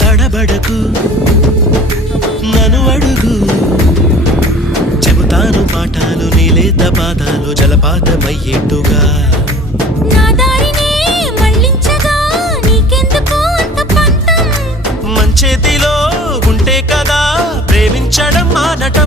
తడబడకు నన్ను అడుగు చెబుతాను పాఠాలు నీలేత పాదాలు జలపాతమయ్యేట్టుగా నా దారినే మళ్ళించగా నీకెందుకు అంత పంతం మంచేతిలో ఉంటే కదా ప్రేమించడం మానటం